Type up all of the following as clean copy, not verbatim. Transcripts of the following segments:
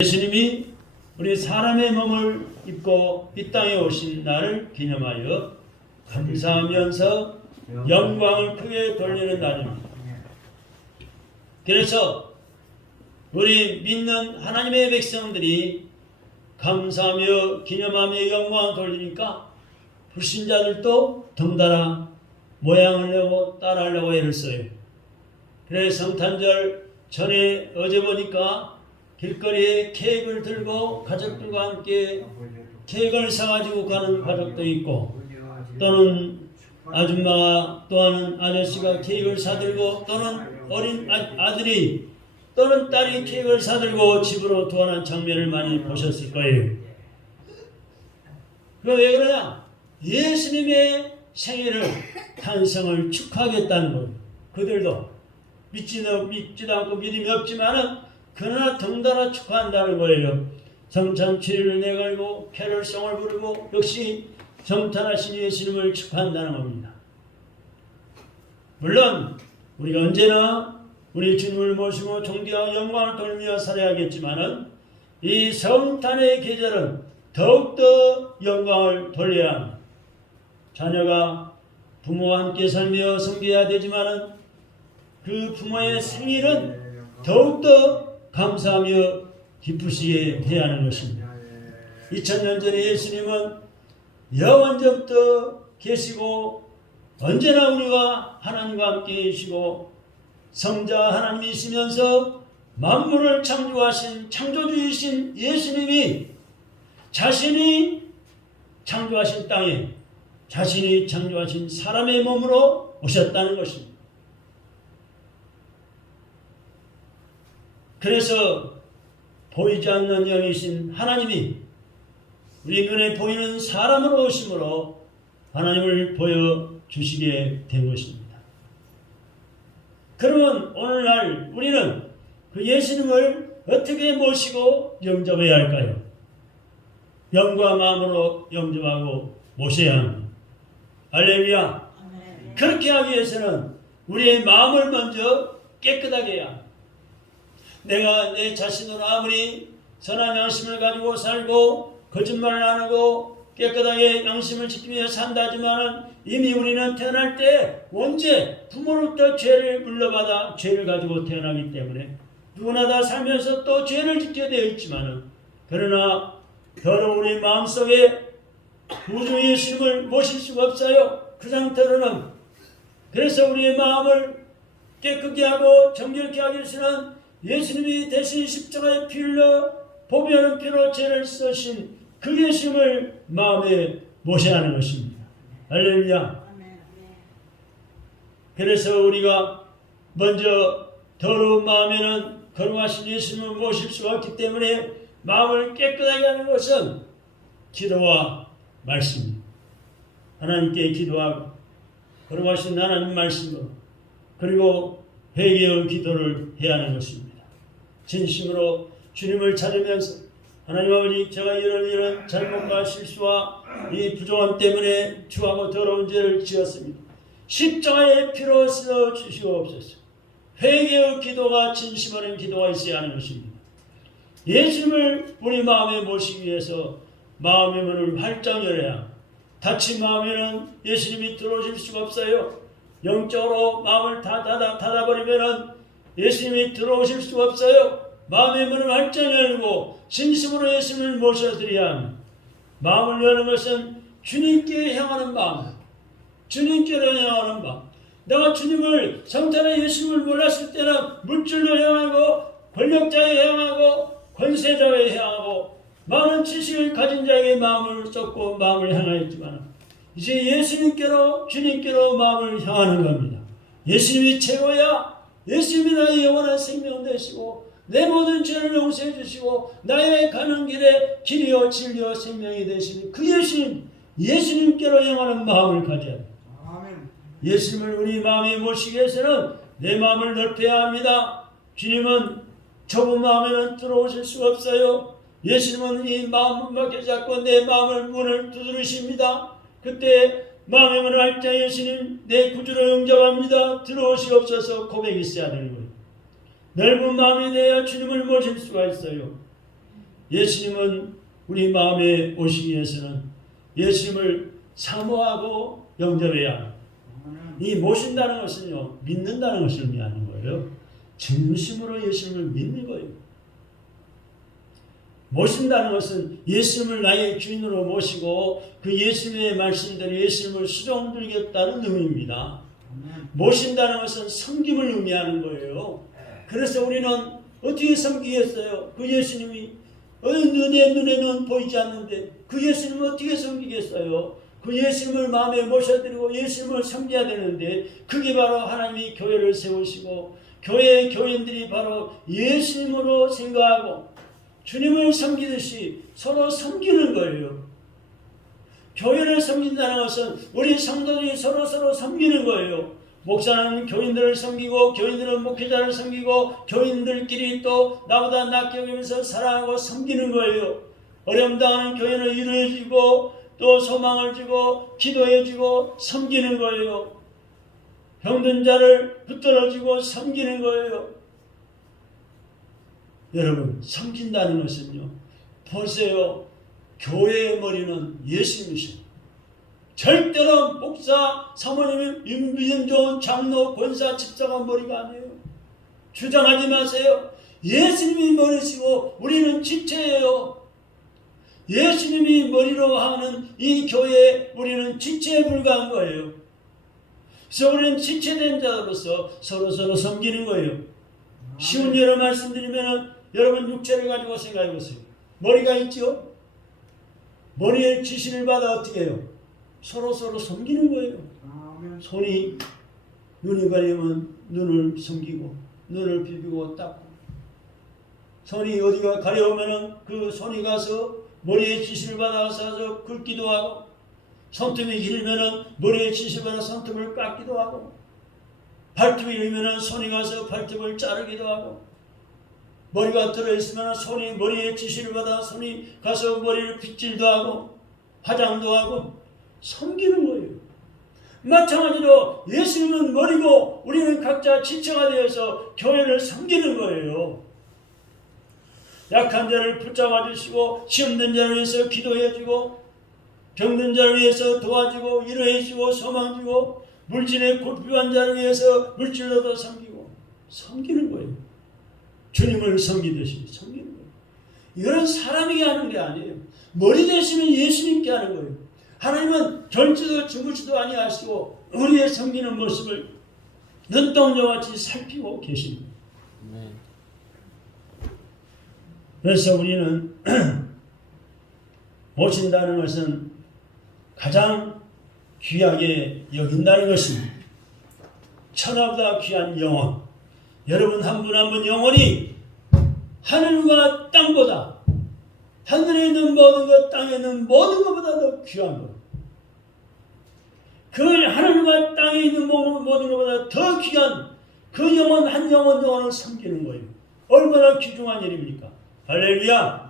예수님이 우리 사람의 몸을 입고 이 땅에 오신 날을 기념하여 감사하면서 영광을 크게 돌리는 날입니다. 그래서 우리 믿는 하나님의 백성들이 감사하며 기념하며 영광을 돌리니까 불신자들도 덩달아 모양을 내고 따라하려고 애를 써요. 그래서 성탄절 전에 어제 보니까 길거리에 케이크를 들고 가족들과 함께 케이크를 사가지고 가는 가족도 있고, 또는 아줌마가 또는 아저씨가 케이크를 사들고, 또는 어린 아들이 또는 딸이 케이크를 사들고 집으로 도안하는 장면을 많이 보셨을 거예요. 그 왜 그러냐? 예수님의 생일을 탄생을 축하하겠다는 거예요. 그들도 믿지도 않고 믿음이 없지만은 그러나 덩달아 축하한다는 거예요. 성탄추리를 내걸고 캐럴송을 부르고 역시 성탄하신 예수님을 축하한다는 겁니다. 물론 우리가 언제나 우리 주님을 모시고 존귀하고 영광을 돌리며 살아야겠지만은 이 성탄의 계절은 더욱더 영광을 돌려야 합니다. 자녀가 부모와 함께 살며 섬겨야 되지만은 그 부모의 생일은 더욱더 감사하며 기쁘시게 해야 하는 것입니다. 2000년 전에 예수님은 영원전부터 계시고 언제나 우리가 하나님과 함께 계시고 성자 하나님이시면서 만물을 창조하신 창조주이신 예수님이 자신이 창조하신 땅에 자신이 창조하신 사람의 몸으로 오셨다는 것입니다. 그래서 보이지 않는 영이신 하나님이 우리 눈에 보이는 사람으로 오심으로 하나님을 보여주시게 된 것입니다. 그러면 오늘날 우리는 그 예수님을 어떻게 모시고 영접해야 할까요? 영과 마음으로 영접하고 모셔야 합니다. 할렐루야. 그렇게 하기 위해서는 우리의 마음을 먼저 깨끗하게 해야 합니다. 내가 내 자신으로 아무리 선한 양심을 가지고 살고 거짓말을 안 하고 깨끗하게 양심을 지키며 산다지만은 이미 우리는 태어날 때 원죄 부모로부터 죄를 물려받아 죄를 가지고 태어나기 때문에 누구나 다 살면서 또 죄를 짓게 되어 있지만은, 그러나 더러운 우리 마음속에 우주 예수님을 모실 수가 없어요. 그 상태로는. 그래서 우리의 마음을 깨끗게 하고 정결케 하기 위해서는 예수님이 대신 십자가에 피 흘려 보배하는 피로 죄를 쓰신 그 예수님을 마음에 모셔야 하는 것입니다. 할렐루야. 그래서 우리가 먼저 더러운 마음에는 거룩하신 예수님을 모실 수가 없기 때문에 마음을 깨끗하게 하는 것은 기도와 말씀입니다. 하나님께 기도하고 거룩하신 하나님 말씀으로 그리고 회개의 기도를 해야 하는 것입니다. 진심으로 주님을 찾으면서 하나님 아버지, 제가 이런 잘못과 실수와 이 부족함 때문에 추하고 더러운 죄를 지었습니다. 십자가의 피로 써 주시옵소서. 회개의 기도가 진심 어린 기도가 있어야 하는 것입니다. 예수님을 우리 마음에 모시기 위해서 마음의 문을 활짝 열어야, 닫힌 마음에는 예수님이 들어오실 수가 없어요. 영적으로 마음을 닫아버리면 예수님이 들어오실 수가 없어요. 마음의 문을 활짝 열고 진심으로 예수님을 모셔드려야 합니다. 마음을 여는 것은 주님께 향하는 마음, 주님께로 향하는 마음. 내가 주님을, 성탄의 예수님을 몰랐을 때는 물질로 향하고 권력자에 향하고 권세자에 향하고 많은 지식을 가진 자에게 마음을 쏟고 마음을 향하였지만 이제 예수님께로, 주님께로 마음을 향하는 겁니다. 예수님이 최고야. 예수님이 나의 영원한 생명 되시고 내 모든 죄를 용서해 주시고 나의 가는 길에 길이요 진리요 생명이 되시는 그 예수님께로 향하는 마음을 가져야 합니다. 예수님을 우리 마음에 모시기 위해서는 내 마음을 넓혀야 합니다. 주님은 좁은 마음에는 들어오실 수가 없어요. 예수님은 이 마음을 밖에 잡고 내 마음을 문을 두드리십니다. 그때 마음의 문을 활짝 예수님 내 구주로 영접합니다. 들어오시옵소서 고백이 있어야 되는 거예요. 넓은 마음이 되어 주님을 모실 수가 있어요. 예수님은 우리 마음에 오시기 위해서는 예수님을 사모하고 영접해야 합니다. 이 모신다는 것은요, 믿는다는 것을 의미하는 거예요. 진심으로 예수님을 믿는 거예요. 모신다는 것은 예수님을 나의 주인으로 모시고 그 예수님의 말씀대로 예수님을 수종들겠다는 의미입니다. 모신다는 것은 섬김을 의미하는 거예요. 그래서 우리는 어떻게 섬기겠어요? 그 예수님이 내 눈에는 보이지 않는데 그 예수님을 어떻게 섬기겠어요? 그 예수님을 마음에 모셔드리고 예수님을 섬겨야 되는데 그게 바로 하나님이 교회를 세우시고 교회의 교인들이 바로 예수님으로 생각하고 주님을 섬기듯이 서로 섬기는 거예요. 교회를 섬긴다는 것은 우리 성도들이 서로 섬기는 거예요. 목사는 교인들을 섬기고 교인들은 목회자를 섬기고 교인들끼리 또 나보다 낫게 여기면서 사랑하고 섬기는 거예요. 어려움 당하는 교인을 위로해주고 또 소망을 주고 기도해주고 섬기는 거예요. 병든 자를 붙들어주고 섬기는 거예요. 여러분, 섬긴다는 것은요, 보세요. 교회의 머리는 예수님이십니다. 절대로 목사, 사모님, 임종, 장로, 권사, 집사가 머리가 아니에요. 주장하지 마세요. 예수님이 머리시고 우리는 지체예요. 예수님이 머리로 하는 이 교회에 우리는 지체에 불과한 거예요. 그래서 우리는 지체된 자로서 서로 섬기는 거예요. 쉬운 예로 말씀드리면 여러분 육체를 가지고 생각해 보세요. 머리가 있죠? 머리에 지시를 받아 어떻게 해요? 서로 섬기는 거예요. 손이 눈이 가리면 눈을 섬기고 눈을 비비고 닦고 손이 어디가 가려우면 그 손이 가서 머리에 지시를 받아서 긁기도 하고 손톱이 길면 머리에 지시를 받아 손톱을 깎기도 하고 발톱이 길면 손이 가서 발톱을 자르기도 하고 머리가 들어있으면 손이 머리에 지시를 받아 손이 가서 머리를 빗질도 하고 화장도 하고 섬기는 거예요. 마찬가지로 예수님은 머리고 우리는 각자 지체가 되어서 교회를 섬기는 거예요. 약한 자를 붙잡아 주시고 시험된 자를 위해서 기도해 주고 병든 자를 위해서 도와주고 위로해 주고 소망 주고 물질에 고피한 자를 위해서 물질로도 섬기는 거예요. 주님을 섬기듯이 섬기는 거예요. 이거는 사람에게 하는 게 아니에요. 머리 대신은 예수님께 하는 거예요. 하나님은 결지도 주무지도 아니하시고 우리의 섬기는 모습을 눈동자와 같이 살피고 계십니다. 그래서 우리는 모신다는 것은 가장 귀하게 여긴다는 것입니다. 천하보다 귀한 영혼. 여러분 한 분 한 분 영혼이 하늘과 땅보다 하늘에 있는 모든 것 땅에 있는 모든 것보다 더 귀한 것. 그 하늘과 땅에 있는 모든 것보다 더 귀한 그 영혼 한 영혼을 섬기는 거예요. 얼마나 귀중한 일입니까? 할렐루야.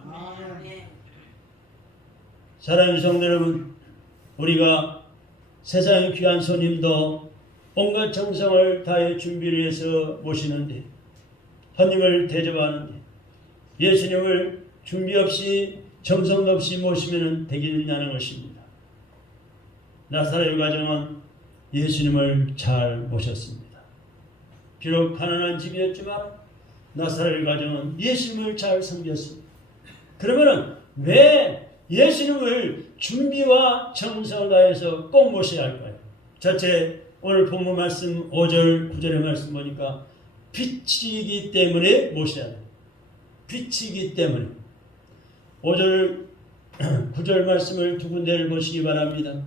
사랑하는 성도 여러분, 우리가 세상의 귀한 손님도 온갖 정성을 다해 준비를 해서 모시는데 손님을 대접하는데 예수님을 준비 없이 정성 없이 모시면 되겠느냐는 것입니다. 나사렛 가정은 예수님을 잘 모셨습니다. 비록 가난한 집이었지만 나사렛 가정은 예수님을 잘 섬겼습니다. 그러면 왜 예수님을 준비와 정성을 다해서 꼭 모셔야 할까요? 첫째, 오늘 본문 말씀 5절 9절의 말씀 보니까 빛이기 때문에 모셔야 돼요. 빛이기 때문에. 5절 9절 말씀을 두 군데를 보시기 바랍니다.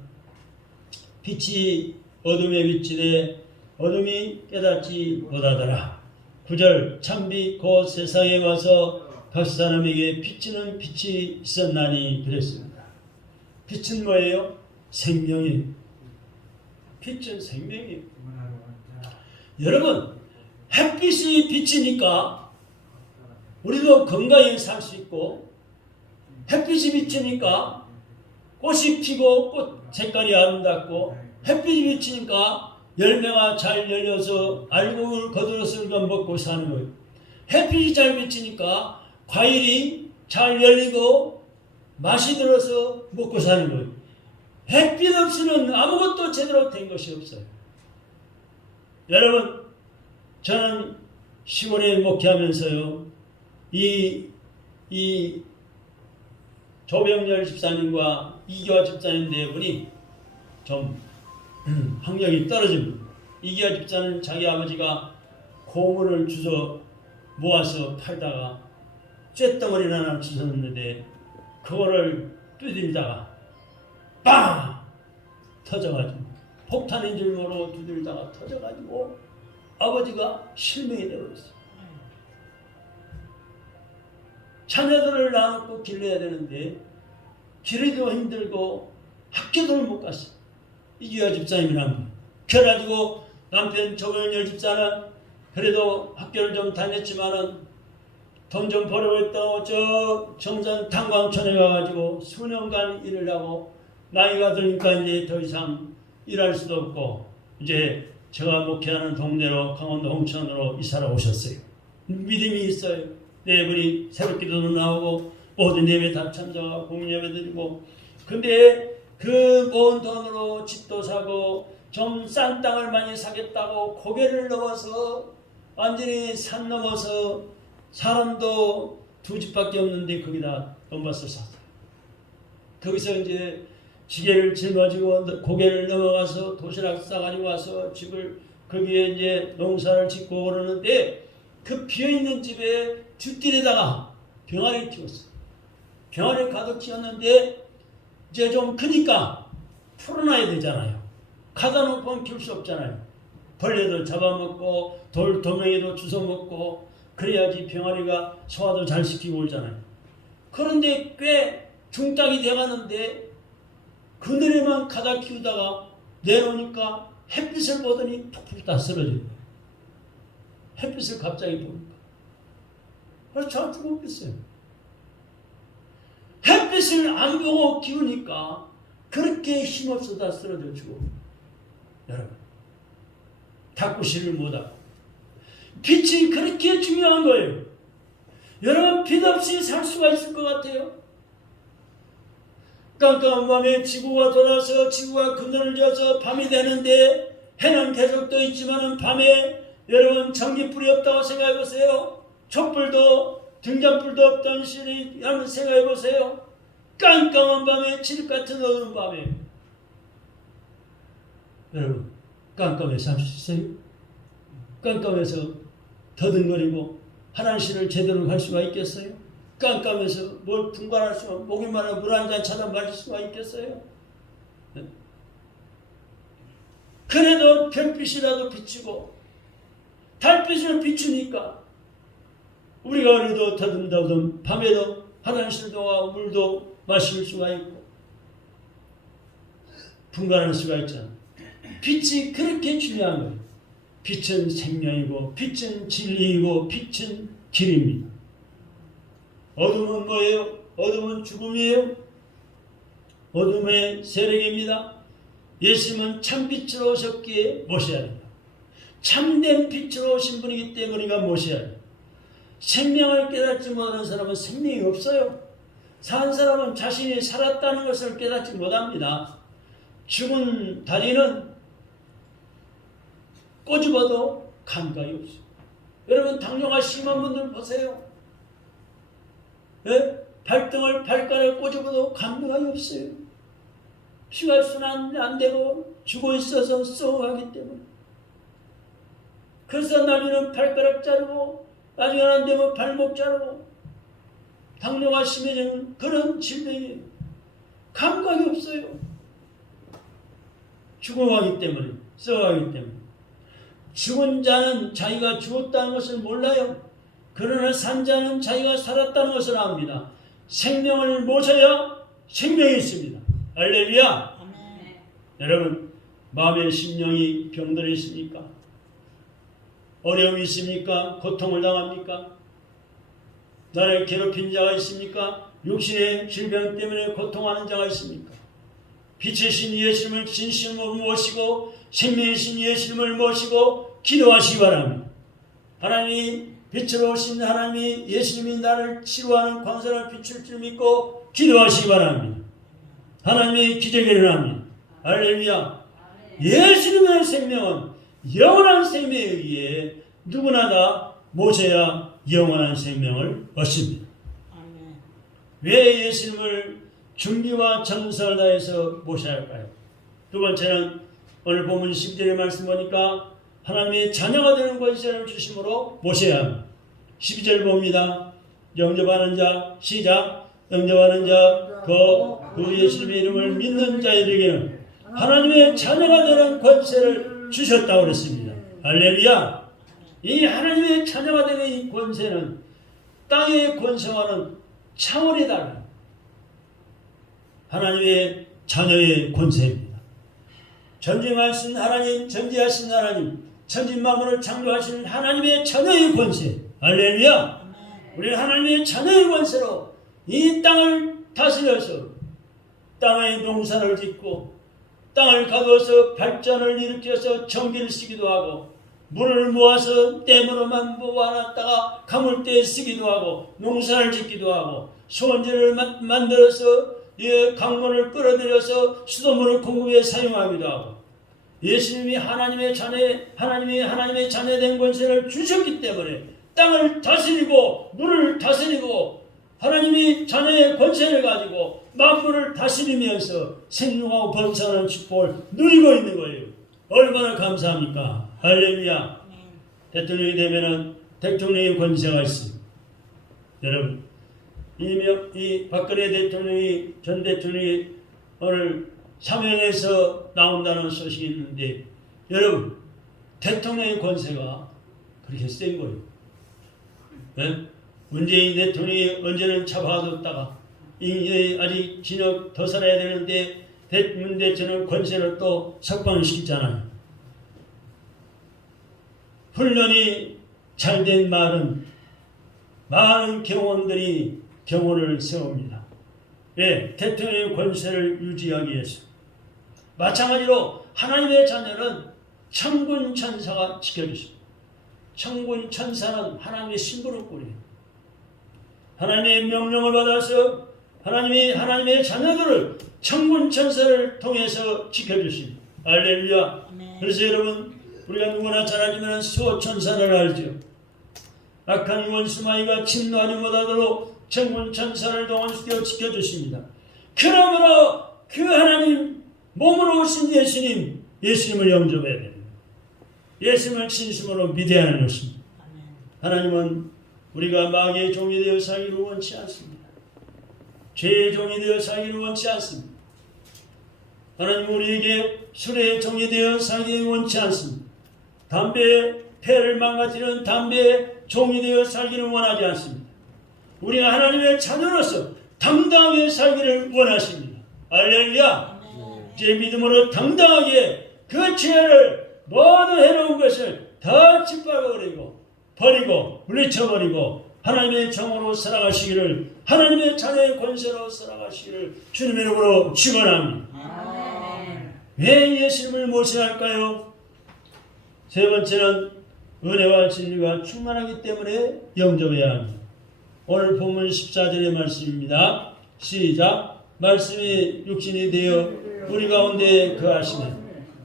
빛이 어둠에 비치되 어둠이 깨닫지 못하더라. 9절 참빛 곧 세상에 와서 각 사람에게 비치는 빛이 있었나니 그랬습니다. 빛은 뭐예요? 생명이에요. 빛은 생명이에요. 여러분, 햇빛이 비치니까 우리도 건강히 살 수 있고 햇빛이 비치니까 꽃이 피고 꽃 색깔이 아름답고 햇빛이 비치니까 열매가 잘 열려서 알곡을 거들어서 먹고 사는 거예요. 햇빛이 잘 비치니까 과일이 잘 열리고 맛이 들어서 먹고 사는 거예요. 햇빛 없이는 아무것도 제대로 된 것이 없어요. 여러분, 저는 시골에 목회하면서요, 이 조병렬 집사님과 이기화 집사님 네 분이 좀 학력이 떨어집니다. 이기화 집사는 자기 아버지가 고물을 주워 모아서 팔다가 쇳덩어리 하나 주웠는데 그거를 두드리다가 빵! 터져가지고 폭탄인 줄 모르고 두드리다가 터져가지고 아버지가 실명이 되어버렸어요. 자녀들을 낳아놓고 길러야 되는데 길이도 힘들고 학교도 못 갔어요. 이기화 집사님이란 분. 그래가지고 남편 조병렬 집사는 그래도 학교를 좀 다녔지만은 돈 좀 벌어고 했다고 저 정선 탄광촌에 가가지고 수년간 일을 하고 나이가 드니까 이제 더 이상 일할 수도 없고 이제 제가 목회하는 동네로 강원도 홍천으로 이사를 오셨어요. 믿음이 있어요. 네 분이 새벽기도도 나오고 모든 예배 다 참석하고 공예배 드리고 근데 그 모은 돈으로 집도 사고 좀 싼 땅을 많이 사겠다고 고개를 넘어서 완전히 산 넘어서 사람도 두 집밖에 없는데 거기다 돈밭을 샀어요. 거기서 이제 지게를 짊어지고 고개를 넘어가서 도시락 싸가지고 와서 집을 거기에 이제 농사를 짓고 그러는데 그 비어있는 집에 뒷뜰에다가 병아리 키웠어요. 병아리 가득 키웠는데 이제 좀 크니까 풀어놔야 되잖아요. 가다 놓고는 키울 수 없잖아요. 벌레도 잡아먹고 돌덩이도 주워먹고 그래야지 병아리가 소화도 잘 시키고 오잖아요. 그런데 꽤 중딱이 돼가는데 그늘에만 가다 키우다가 내놓으니까 햇빛을 보더니 푹푹 다 쓰러지는 거예요. 햇빛을 갑자기 보니까. 그래서 저 죽었겠어요. 햇빛을 안 보고 키우니까 그렇게 힘없어 다 쓰러져 죽어. 여러분, 닦으시를 못하고. 빛이 그렇게 중요한 거예요. 여러분, 빛 없이 살 수가 있을 것 같아요? 깜깜한 밤에 지구가 돌아서 지구가 그늘을 져서 밤이 되는데 해는 계속 떠 있지만 밤에 여러분 전기불이 없다고 생각해 보세요. 촛불도 등잔불도 없던 시리 한번 생각해 보세요. 깜깜한 밤에 칠흑 같은 어두운 밤에 여러분 깜깜해서 할 수 있어요? 깜깜해서 더듬거리고 화장실을 제대로 갈 수가 있겠어요? 깜깜해서 뭘 분간할 수가 목이마나 물 한 잔 찾아 마실 수가 있겠어요? 네? 그래도 별빛이라도 비추고 달빛을 비추니까 우리가 어려도 더듬더듬 밤에도 화장실도 가고 물도 마실 수가 있고 분간할 수가 있잖아. 빛이 그렇게 중요한 거예요. 빛은 생명이고 빛은 진리이고 빛은 길입니다. 어둠은 뭐예요? 어둠은 죽음이에요. 어둠의 세력입니다. 예수님은 참빛으로 오셨기에 모셔야 됩니다. 참된 빛으로 오신 분이기 때문에 우리가 모셔야 돼요. 생명을 깨닫지 못하는 사람은 생명이 없어요. 산 사람은 자신이 살았다는 것을 깨닫지 못합니다. 죽은 다리는 꼬집어도 감각이 없어요. 여러분 당뇨가 심한 분들 보세요. 예? 발등을 발가락을 꼬집어도 감각이 없어요. 피가 순환 안 되고 죽어 있어서 썩어가기 때문에. 그래서 나중에는 발가락 자르고 나중에 안 되면 발목 자르고 당뇨가 심해지는 그런 질병이에요. 감각이 없어요. 죽어가기 때문에, 썩어가기 때문에. 죽은 자는 자기가 죽었다는 것을 몰라요. 그러나 산 자는 자기가 살았다는 것을 압니다. 생명을 모셔야 생명이 있습니다. 할렐루야. 여러분, 마음의 심령이 병들어 있습니까? 어려움이 있습니까? 고통을 당합니까? 나를 괴롭힌 자가 있습니까? 육신의 질병 때문에 고통하는 자가 있습니까? 빛의 신 예수님을 진심으로 모시고 생명의 신 예수님을 모시고 기도하시기 바랍니다. 하나님, 빛으로 오신 하나님이 예수님이 나를 치료하는 광선을 비출 줄 믿고 기도하시기 바랍니다. 하나님의 기적이 일어납니다. 할렐루야. 예수님의 생명은 영원한 생명에 의해 누구나 다 모셔야 영원한 생명을 얻습니다. 왜 예수님을 중기와 정성을 다해서 모셔야 할까요? 두 번째는 오늘 본문 12절의 말씀 보니까 하나님의 자녀가 되는 권세를 주심으로 모셔야 합니다. 12절 봅니다. 영접하는 자, 시작. 영접하는 자, 그 예수님의 이름을 믿는 자에게는 하나님의 자녀가 되는 권세를 주셨다고 그랬습니다. 할렐루야. 이 하나님의 자녀가 되는 이 권세는 땅의 권세와는 차원이 달라요. 하나님의 자녀의 권세입니다. 전쟁하신 하나님, 전지하신 하나님, 천지만물을 창조하신 하나님의 자녀의 권세. 할렐루야. 우리는 하나님의 자녀의 권세로 이 땅을 다스려서 땅의 농사를 짓고 땅을 가두어서 발전을 일으켜서 전기를 쓰기도 하고 물을 모아서 댐으로만 모아놨다가 가물대에 쓰기도 하고 농사를 짓기도 하고 수원지를 만들어서 강물을 끌어들여서 수돗물을 공급에 사용하기도 하고 예수님이 하나님의 자녀된 권세를 주셨기 때문에 땅을 다스리고 물을 다스리고 하나님이 자녀의 권세를 가지고 만물을 다스리면서 생명하고 번성하는 축복을 누리고 있는 거예요. 얼마나 감사합니까? 할렐루야. 대통령이 되면은 대통령의 권세가 있어요. 여러분, 이 박근혜 대통령이 전 대통령이 오늘 사면에서 나온다는 소식이 있는데 여러분, 대통령의 권세가 그렇게 센 거예요. 네? 문재인 대통령이 언제는 잡아뒀다가 아직 진역 더 살아야 되는데 문 대통령 권세를 또 석방시키잖아요. 훈련이 잘된 말은 많은 경호원들이 경호를 세웁니다. 예, 대통령의 권세를 유지하기 위해서. 마찬가지로 하나님의 자녀는 천군 천사가 지켜주십니다. 천군 천사는 하나님의 심부름꾼이에요. 하나님의 명령을 받아서 하나님의 자녀들을 천군 천사를 통해서 지켜주십니다. 할렐루야. 그래서 여러분, 우리가 누구나 잘 알지만 수호천사를 알죠. 악한 원수마귀가 침노하지 못하도록 천군 천사를 동원시켜 지켜주십니다. 그러므로 그 하나님 몸으로 오신 예수님을 영접해야 됩니다. 예수님을 진심으로 믿어야 하는 것입니다. 하나님은 우리가 마귀의 종이 되어 살기를 원치 않습니다. 죄의 종이 되어 살기를 원치 않습니다. 하나님 우리에게 술의 종이 되어 살기를 원치 않습니다. 담배의 폐를 망가뜨리는 담배의 종이 되어 살기를 원하지 않습니다. 우리가 하나님의 자녀로서 당당하게 살기를 원하십니다. 할렐루야. 제 믿음으로 당당하게 그 죄를 모든 해로운 것을 다 버리고 물리쳐버리고 하나님의 정으로 살아가시기를, 하나님의 자녀의 권세로 살아가시기를 주님의 이름으로 축원합니다. 왜 예수님을 모셔야 할까요? 세 번째는 은혜와 진리가 충만하기 때문에 영접해야 합니다. 오늘 본문 14절의 말씀입니다. 시작. 말씀이 육신이 되어 우리 가운데 거하시네.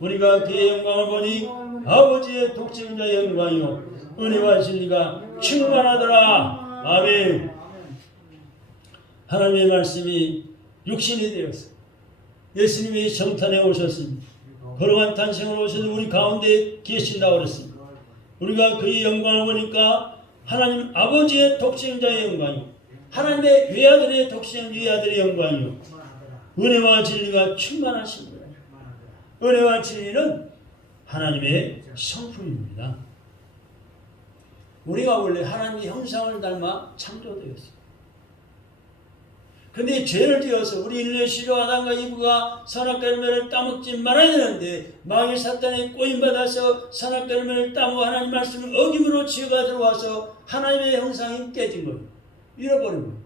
우리가 그의 영광을 보니 아버지의 독생자의 영광이요 은혜와 진리가 충만하더라. 아멘. 하나님의 말씀이 육신이 되었어요. 예수님이 성탄에 오셨습니다. 거룩한 탄생으로 오셔서 우리 가운데 계신다고 그랬습니다. 우리가 그의 영광을 보니까 하나님 아버지의 독생자의 영광이요 하나님의 외아들의 외아들의 영광이요 은혜와 진리가 충만하신 거예요. 은혜와 진리는 하나님의 성품입니다. 우리가 원래 하나님의 형상을 닮아 창조되었어요. 근데 죄를 지어서 우리 인류의 시조 아담과 이브가 선악과 열매를 따먹지 말아야 되는데 마귀 사탄의 꼬임받아서 선악과 열매를 따먹어 하나님 말씀을 어김으로 죄가 들어와서 하나님의 형상이 깨진 거예요. 잃어버린 거예요.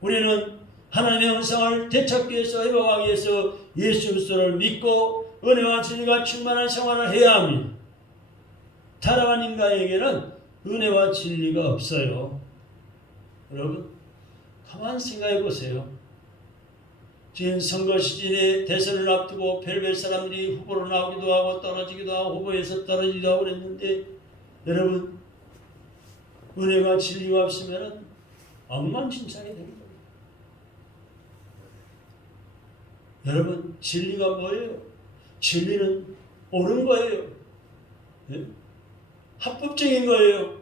우리는 하나님의 형상을 되찾기 위해서 회복하기 위해서 예수 그리스도를 믿고 은혜와 진리가 충만한 생활을 해야 합니다. 타락한 인간에게는 은혜와 진리가 없어요. 여러분 가만 생각해 보세요. 지금 선거 시즌에 대선을 앞두고 별별 사람들이 후보로 나오기도 하고 떨어지기도 하고 후보에서 떨어지기도 하고 그랬는데 여러분 은혜와 진리가 없으면 엉망진창이 되는 거예요. 여러분 진리가 뭐예요? 진리는 옳은 거예요. 네? 합법적인 거예요.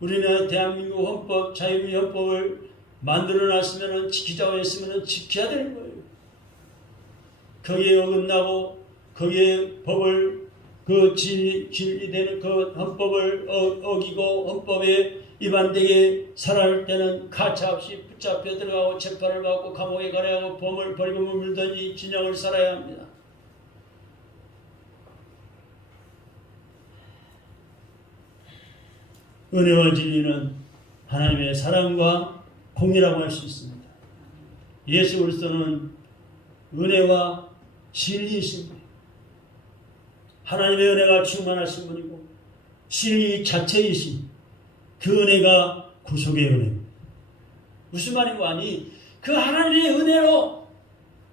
우리나라 대한민국 헌법, 자유민주 헌법을 만들어놨으면 지키자고 했으면 지켜야 되는 거예요. 거기에 어긋나고 거기에 법을 그 진리되는 그 헌법을 어기고 헌법에 위반되게 살아갈 때는 가차없이 붙잡혀 들어가고 재판을 받고 감옥에 가야 하고 벌금을 물든지 진영을 살아야 합니다. 은혜와 진리는 하나님의 사랑과 공의라고 할 수 있습니다. 예수 그리스도는 은혜와 진리이신 분이에요. 하나님의 은혜가 충만하신 분이고 진리 자체이신 그 은혜가 구속의 은혜입니다. 무슨 말이고 하니 그 하나님의 은혜로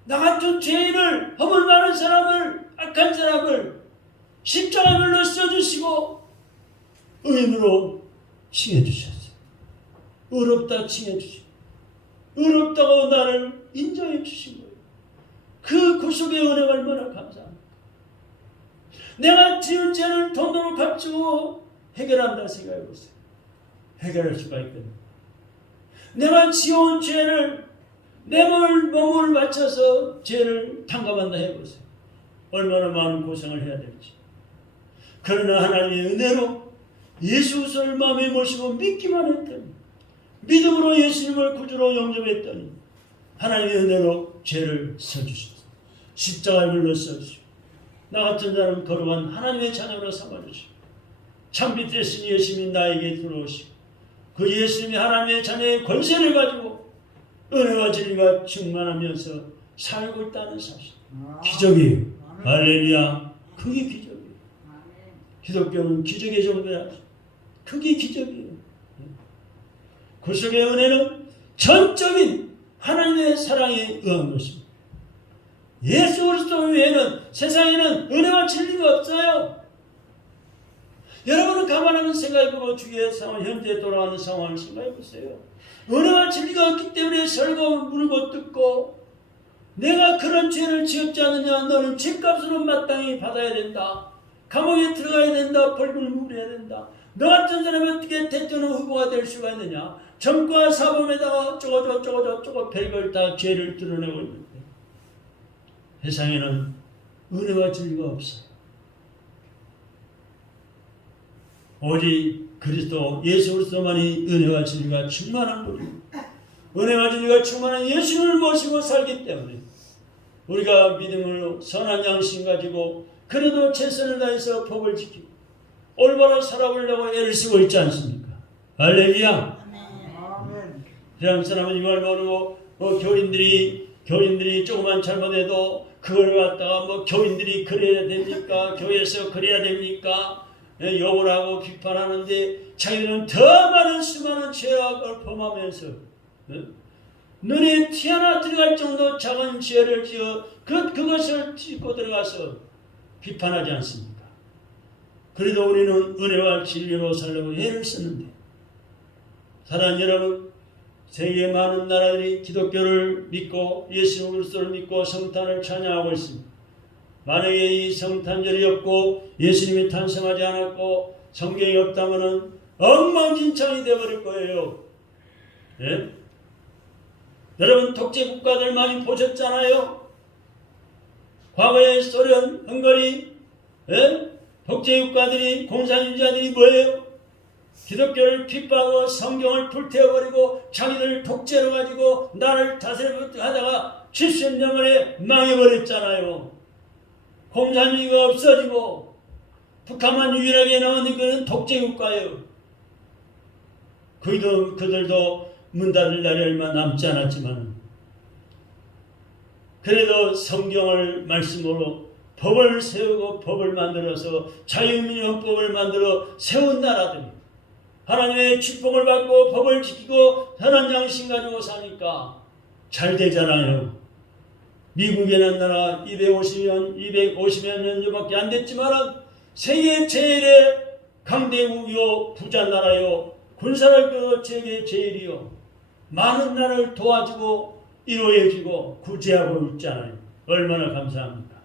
나 같은 죄인을 허물 많은 사람을 악한 사람을 십자가별로 써주시고 의인으로 칭해주셨어요. 의롭다 칭해주시고 의롭다고 나를 인정해 주신 거예요. 그 구속의 은혜가 얼마나 감사합니다. 내가 지은 죄를 돈으로 값주고 해결한다 생각해 보세요. 해결할 수가 있거든요. 내가 지어온 죄를 내 몸을 바쳐서 죄를 탕감한다 해보세요. 얼마나 많은 고생을 해야 될지. 그러나 하나님의 은혜로 예수 그리스도를 마음에 모시고 믿기만 했더니 믿음으로 예수님을 구주로 영접했더니 하나님의 은혜로 죄를 써주셨어요. 십자가에 물러 써주시고 나 같은 사람 거룩한 하나님의 자녀로 삼아주시고 참빛 되신 예수님이 나에게 들어오시고 그 예수님이 하나님의 자녀의 권세를 가지고 은혜와 진리가 충만하면서 살고 있다는 사실. 기적이에요. 할렐루야. 그게 기적이에요. 기독교는 기적의 종교라. 그게 기적이에요. 구속의 은혜는 전적인 하나님의 사랑에 의한 것입니다. 예수 그리스도 외에는 세상에는 은혜와 진리가 없어요. 여러분은 가만 한번 생각해보고 주위의 상황, 현재 돌아가는 상황을 생각해보세요. 은혜와 진리가 없기 때문에 설교 물고 뜯고 내가 그런 죄를 지었지 않느냐 너는 죄값으로 마땅히 받아야 된다. 감옥에 들어가야 된다. 벌금을 물어야 된다. 너 같은 사람이 어떻게 대통령 후보가 될 수가 있느냐. 정과 사범에다가 쪼고 별걸 다 죄를 드러내고 있는데 세상에는 은혜와 진리가 없어요. 오직 그리스도 예수 그리스도만이 은혜와 진리가 충만한 분입니다. 은혜와 진리가 충만한 예수를 모시고 살기 때문에 우리가 믿음으로 선한 양심 가지고 그래도 최선을 다해서 법을 지키고 올바로 살아보려고 애를 쓰고 있지 않습니까? 할렐루야. 세상 사람은 이걸 모르고 교인들이 조그만 잘못해도 그걸 갖다가 교인들이 그래야 됩니까? 교회에서 그래야 됩니까? 욕을 하고 비판하는데 자기들은 더 많은 수많은 죄악을 범하면서 눈에 티 하나 들어갈 정도 작은 죄를 지어 그것을 짚고 들어가서 비판하지 않습니까? 그래도 우리는 은혜와 진리로 살려고 애를 쓰는데 사랑하는 여러분, 세계 많은 나라들이 기독교를 믿고 예수 그리스도를 믿고 성탄을 찬양하고 있습니다. 만약에 이 성탄절이 없고 예수님이 탄생하지 않았고 성경이 없다면 엉망진창이 되어버릴 거예요. 예? 여러분 독재 국가들 많이 보셨잖아요. 과거에 소련, 헝가리, 예? 독재 국가들이 공산주의자들이 뭐예요? 기독교를 핍박하고 성경을 불태워버리고 자기들 독재로 가지고 나를 다스리려고 하다가 70년 만에 망해버렸잖아요. 공산주의가 없어지고 북한만 유일하게 남은 그는 독재국가예요. 그들도 문 닫을 날이 얼마 남지 않았지만 그래도 성경을 말씀으로 법을 세우고 법을 만들어서 자유민주헌법을 만들어 세운 나라들이 하나님의 축복을 받고 법을 지키고 선한 양심 가지고 사니까 잘 되잖아요. 미국이라는 나라 250여 년밖에 안 됐지만 세계 제일의 강대국이요, 부자 나라요, 군사력도 세계 제일이요, 많은 나라를 도와주고 이루어지고 구제하고 있잖아요. 얼마나 감사합니까?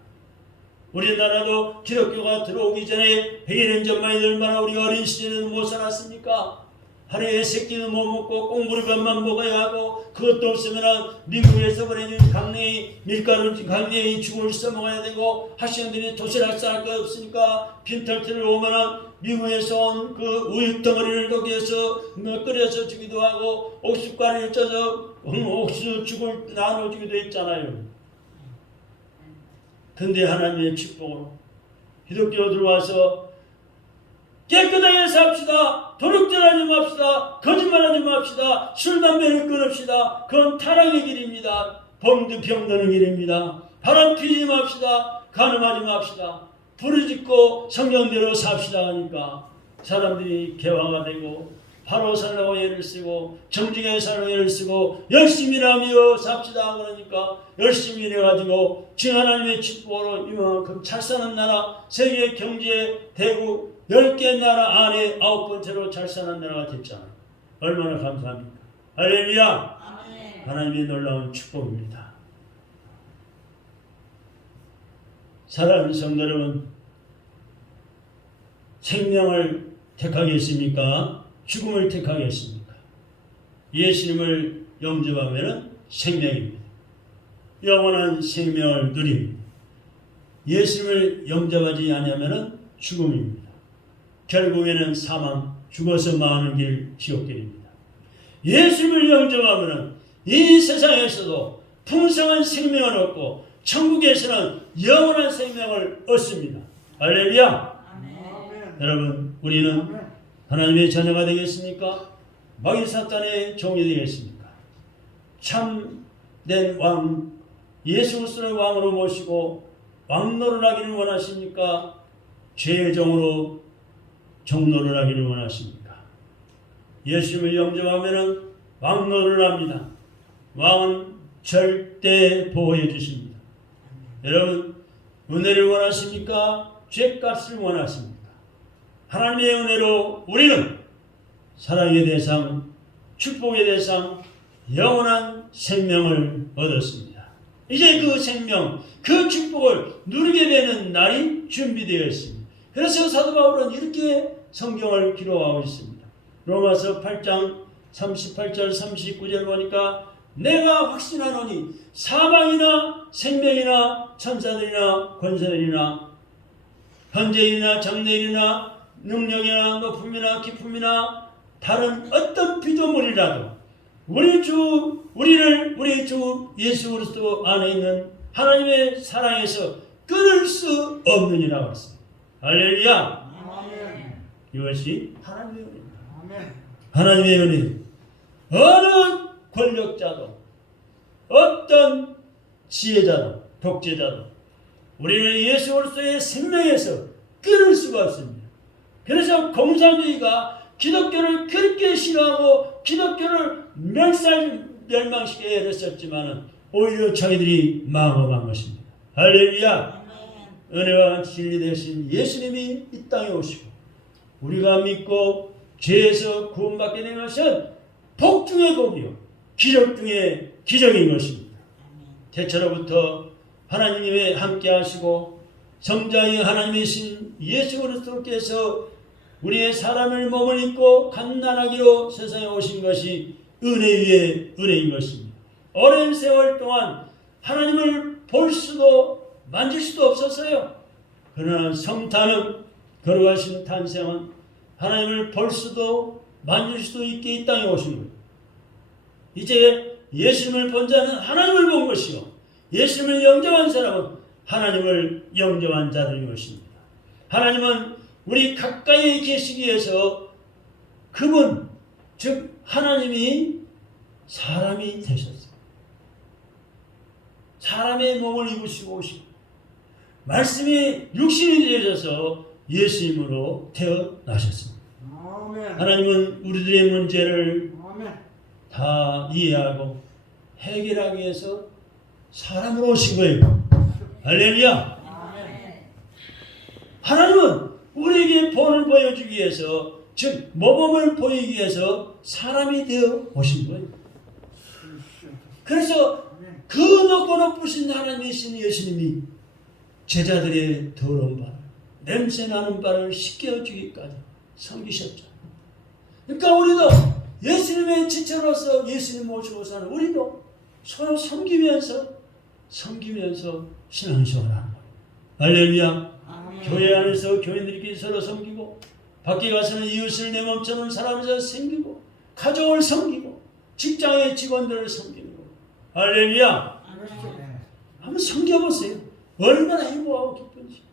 우리나라도 기독교가 들어오기 전에 100여 년 전만 해도 얼마나 우리가 어린 시절에는 못 살았습니까? 하루에 세 끼도 못 먹고 꽁부리밥만 먹어야 하고, 그것도 없으면 미국에서 보내준 강냉이 밀가루 강냉이 죽을 써먹어야 되고, 학생들이 도시락 쌀 거 없으니까 빈털터를 오면은 미국에서 온 그 우유 덩어리를 거기에서 끓여서 주기도 하고, 옥수수가루를 쪄서 옥수수 죽을 나눠주기도 했잖아요. 근데 하나님의 축복으로 기독교 들어와서 깨끗하게 삽시다. 도둑질하지 맙시다. 거짓말하지 맙시다. 술, 담배를 끊읍시다. 그건 타락의 길입니다. 범죄 병드는 길입니다. 바람 피지 맙시다. 간음하지 맙시다. 부르짖고 성경대로 삽시다 하니까 사람들이 개화가 되고 바로 살라고 애를 쓰고 정직하게 살라고 애를 쓰고 열심히 일하며 삽시다 그러니까 열심히 일해가지고 지금 하나님의 축복으로 이만큼 잘 사는 나라, 세계 경제 대국 10개 나라 안에 9번째로 잘 사는 나라가 됐잖아요. 얼마나 감사합니까? 할렐루야. 아멘. 하나님의 놀라운 축복입니다. 사랑하는 성도 여러분, 생명을 택하겠습니까? 죽음을 택하겠습니까? 예수님을 영접하면 생명입니다. 영원한 생명을 누립니다. 예수님을 영접하지 않으면 죽음입니다. 결국에는 사망, 죽어서 마는 길, 지옥길입니다. 예수님을 영접하면 이 세상에서도 풍성한 생명을 얻고 천국에서는 영원한 생명을 얻습니다. 할렐루야. 아멘. 여러분, 우리는 하나님의 자녀가 되겠습니까? 마귀 사탄의 종이 되겠습니까? 참된 왕 예수 그리스도를 왕으로 모시고 왕노를 하기를 원하십니까? 죄의 종으로 종노를 하기를 원하십니까? 예수님을 영접하면 왕노를 합니다. 왕은 절대 보호해 주십니다. 여러분, 은혜를 원하십니까? 죄값을 원하십니까? 하나님의 은혜로 우리는 사랑의 대상, 축복의 대상, 영원한 생명을 얻었습니다. 이제 그 생명, 그 축복을 누리게 되는 날이 준비되어 있습니다. 그래서 사도 바울은 이렇게 성경을 기록하고 있습니다. 로마서 8장 38절 39절 보니까 내가 확신하노니 사망이나 생명이나 천사들이나 권세들이나 현재일이나 장래일이나 능력이나 높음이나 기쁨이나 다른 어떤 피조물이라도 우리 주 예수 그리스도 안에 있는 하나님의 사랑에서 끊을 수 없느니라 했습니다. 할렐루야. 아멘. 이것이 하나님의 은혜입니다. 아멘. 하나님의 은혜. 어느 권력자도 어떤 지혜자도 독재자도 우리는 예수 그리스도의 생명에서 끊을 수가 없습니다. 그래서 공산주의가 기독교를 그렇게 싫어하고 기독교를 멸망시켜야 했었지만 오히려 자기들이 망언한 것입니다. 할렐루야. 은혜와 진리 되신 예수님이 이 땅에 오시고 우리가 믿고 죄에서 구원받게 된 것은 복 중의 복이요 기적 중의 기적인 것입니다. 태초로부터 하나님이 함께 하시고 성자의 하나님이신 예수 그리스도께서 우리의 사람을 몸을 입고 갓난아기로 세상에 오신 것이 은혜 위에 은혜인 것입니다. 오랜 세월 동안 하나님을 볼 수도 만질 수도 없었어요. 그러나 성탄은 걸어가신 탄생은 하나님을 볼 수도 만질 수도 있게 이 땅에 오신 거예요. 이제 예수님을 본 자는 하나님을 본 것이요 예수님을 영접한 사람은 하나님을 영접한 자들인 것입니다. 하나님은 우리 가까이 계시기 위해서 그분 즉 하나님이 사람이 되셨어요. 사람의 몸을 입으시고 오시고 말씀이 육신이 되셔서 예수님으로 태어나셨습니다. 하나님은 우리들의 문제를 다 이해하고 해결하기 위해서 사람으로 오신 거예요. 할렐루야. 하나님은 우리에게 본을 보여주기 위해서, 즉 모범을 보이기 위해서 사람이 되어 오신 거예요. 그래서 그 높고 높으신 하나님이신 예수님이 제자들의 더러운 발, 냄새나는 발을 씻겨주기까지 섬기셨죠. 그러니까 우리도 예수님의 지체로서 예수님 모시고 사는 우리도 서로 섬기면서 신앙생활하는 거예요. 할렐루야. 교회 안에서 교인들끼리 서로 섬기고, 밖에 가서는 이웃을 내 몸처럼 사람에서 섬기고, 가족을 섬기고, 직장의 직원들을 섬기는 거예요. 할렐루야. 한번 섬겨보세요. 얼마나 행복하고 기쁜지.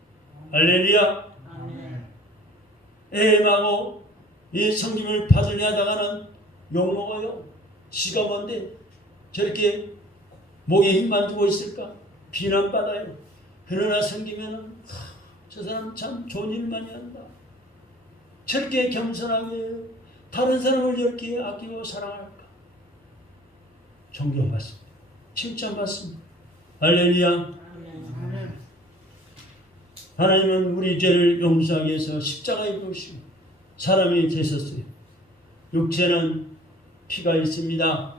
할렐루야. 애엠하고 이 섬김을 받으려 하다가는 욕먹어요. 지가 뭔데 저렇게 목에 힘만 두고 있을까? 비난받아요. 그러나 섬기면은 저 사람 참 좋은 일 많이 한다. 저렇게 겸손하게 다른 사람을 이렇게 아끼고 사랑할까? 존경받습니다. 칭찬받습니다. 할렐루야. 하나님은 우리 죄를 용서하기 위해서 십자가에 부으시고 사람이 되셨어요. 육체는 피가 있습니다.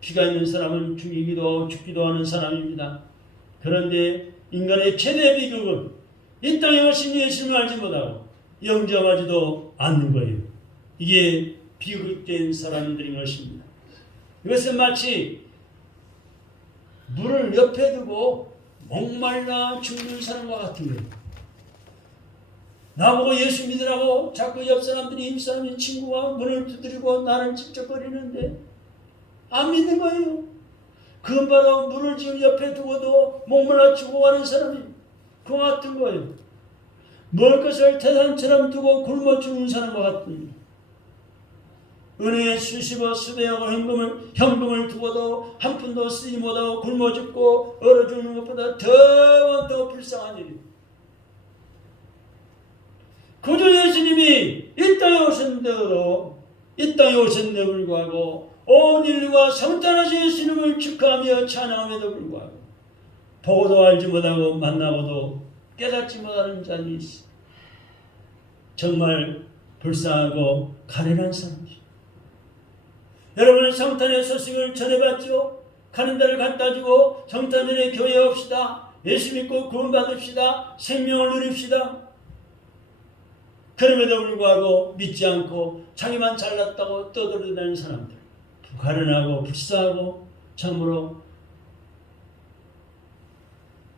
피가 있는 사람은 죽이기도 하고 죽기도 하는 사람입니다. 그런데 인간의 최대 비극은 이 땅에 오신 예수님을 알지 못하고 영접하지도 않는 거예요. 이게 비극된 사람들인 것입니다. 이것은 마치 물을 옆에 두고 목말라 죽는 사람과 같은 거예요. 나보고 예수 믿으라고 자꾸 옆 사람들이, 이 사람이 친구가 문을 두드리고 나를 찝쩍거리는데 안 믿는 거예요. 그건 바로 물을 지금 옆에 두고도 목말라 죽어가는 사람이 그 같은 거예요. 먹을 것을 태산처럼 두고 굶어 죽는 사람과 같은 거예요. 은행에 수십억 수백억 현금을 두고도 한 푼도 쓰지 못하고 굶어 죽고 얼어 죽는 것보다 더 불쌍한 일이에요. 그저 예수님이 이 땅에 오셨는데도, 이 땅에 오셨는데도 불구하고 온 인류가 성탄하신 예수님을 축하하며 찬양함에도 불구하고 보고도 알지 못하고 만나고도 깨닫지 못하는 자들이 있어. 정말 불쌍하고 가련한 사람이죠. 여러분은 성탄의 소식을 전해봤죠? 가는 데를 갖다 주고 성탄절에 교회에 옵시다. 예수 믿고 구원 받읍시다. 생명을 누립시다. 그럼에도 불구하고 믿지 않고 자기만 잘났다고 떠들어대는 사람들, 가련하고 불쌍하고 참으로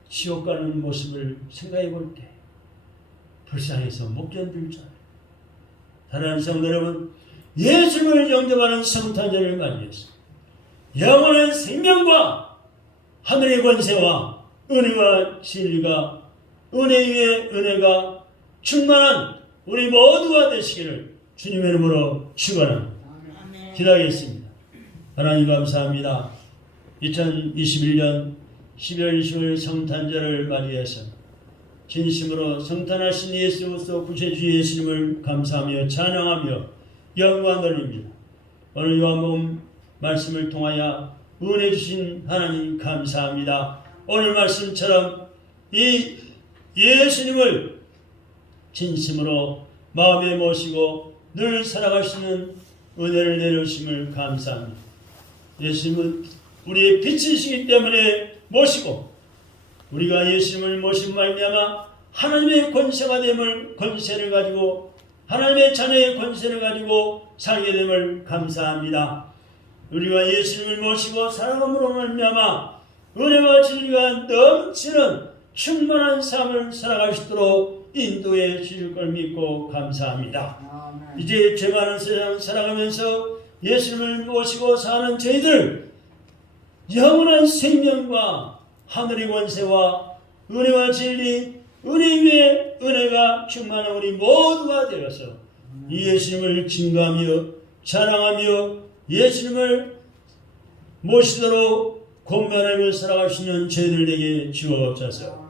지옥 가는 모습을 생각해 볼 때 불쌍해서 못 견딜 줄 알아요. 사랑하는 성도 여러분, 예수님을 영접하는 성탄절을 맞이해서 영원한 생명과 하늘의 권세와 은혜와 진리가, 은혜 위에 은혜가 충만한 우리 모두가 되시기를 주님의 이름으로 축원합니다. 기도하겠습니다. 하나님 감사합니다. 2021년 12월 20일 성탄절을 맞이해서 진심으로 성탄하신 예수 그리스도 구세주 예수님을 감사하며 찬양하며 영광 돌립니다. 오늘 요한복음 말씀을 통하여 은혜 주신 하나님 감사합니다. 오늘 말씀처럼 이 예수님을 진심으로 마음에 모시고 늘 살아갈 수 있는 은혜를 내려주심을 감사합니다. 예수님은 우리의 빛이시기 때문에 모시고, 우리가 예수님을 모신 말미암아 하나님의 권세가 됨을, 권세를 가지고 하나님의 자녀의 권세를 가지고 살게 됨을 감사합니다. 우리가 예수님을 모시고 살아감으로 말미암아 은혜와 진리가 넘치는 충만한 삶을 살아갈 수 있도록 인도해 주실 걸 믿고 감사합니다. 아멘. 이제 죄 많은 세상 살아가면서 예수님을 모시고 사는 저희들 영원한 생명과 하늘의 권세와 은혜와 진리, 은혜 위에 은혜가 충만한 우리 모두가 되어서 이 예수님을 증거하며 자랑하며 예수님을 모시도록 권면하며 살아갈 수 있는 저희들에게 주옵소서.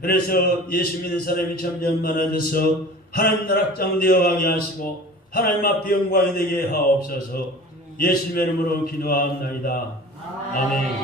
그래서 예수 믿는 사람이 점점 많아져서 하나님 나라 확장되어 가게 하시고 하나님 앞에 영광이 되게 하옵소서. 예수님의 이름으로 기도하옵나이다. 아멘.